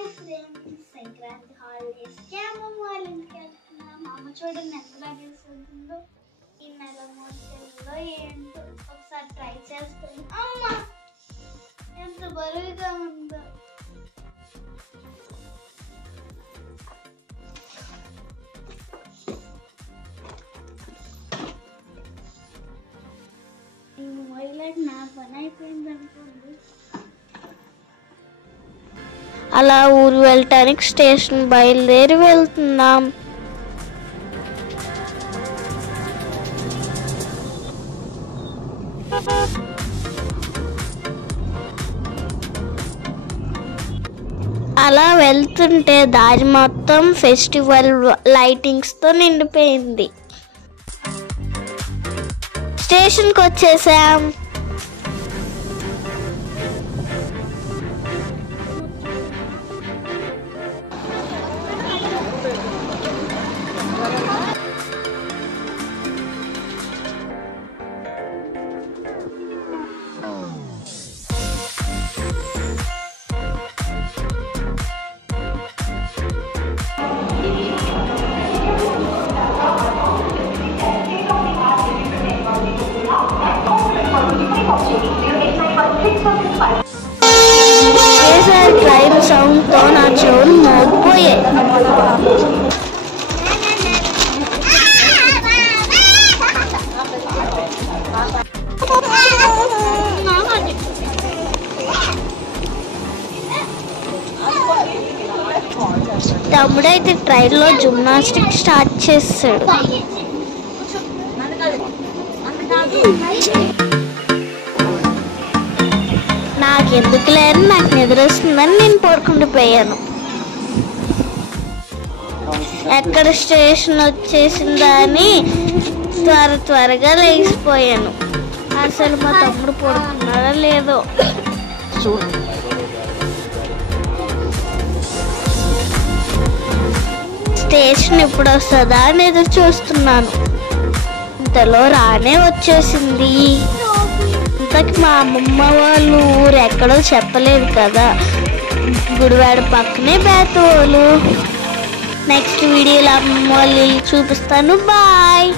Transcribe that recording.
Sankranti holidays కి అమ్మమ్మ వాళ్ళ ఇంటికి వెళ్తున్నాం. మా అమ్మ చూడండి ఎంత బాగా చేస్తుందో. ఈ నెల మూడులో ఏంటో ఒకసారి ట్రై చేస్తాను. అమ్మ ఎంత బరువుగా ఉందో. ఈ మొబైల్ నా పని అయిపోయింది అనుకోండి. అలా ఊరు వెళ్ళటానికి స్టేషన్ బయలుదేరి వెళ్తున్నాం. అలా వెళ్తుంటే దారి మొత్తం ఫెస్టివల్ లైటింగ్స్తో నిండిపోయింది. స్టేషన్కి వచ్చేసాం. ట్రైన్ సౌండ్తో నా చెవులు మోగిపోయాయి. తమ్ముడైతే ట్రైన్లో జిమ్నాస్టిక్ స్టార్ట్ చేస్తాడు. నాకెందుకు లేని నాకు నిద్ర వస్తుందని నేను పడుకుండిపోయాను. ఎక్కడ స్టేషన్ వచ్చేసిందా అని త్వరగా లేచిపోయాను. అసలు మా తమ్ముడు పడుకున్నాడా లేదో. స్టేషన్ ఎప్పుడు వస్తుందా అని ఎదురు చూస్తున్నాను. ఇంతలో రానే వచ్చేసింది. ఇంతకి మా అమ్మమ్మ వాళ్ళు ఊరు ఎక్కడో చెప్పలేదు కదా, గుడివాడ పక్కనే బేతోలు. నెక్స్ట్ వీడియోలో అమ్మమ్మ వాళ్ళు చూపిస్తాను. బాయ్.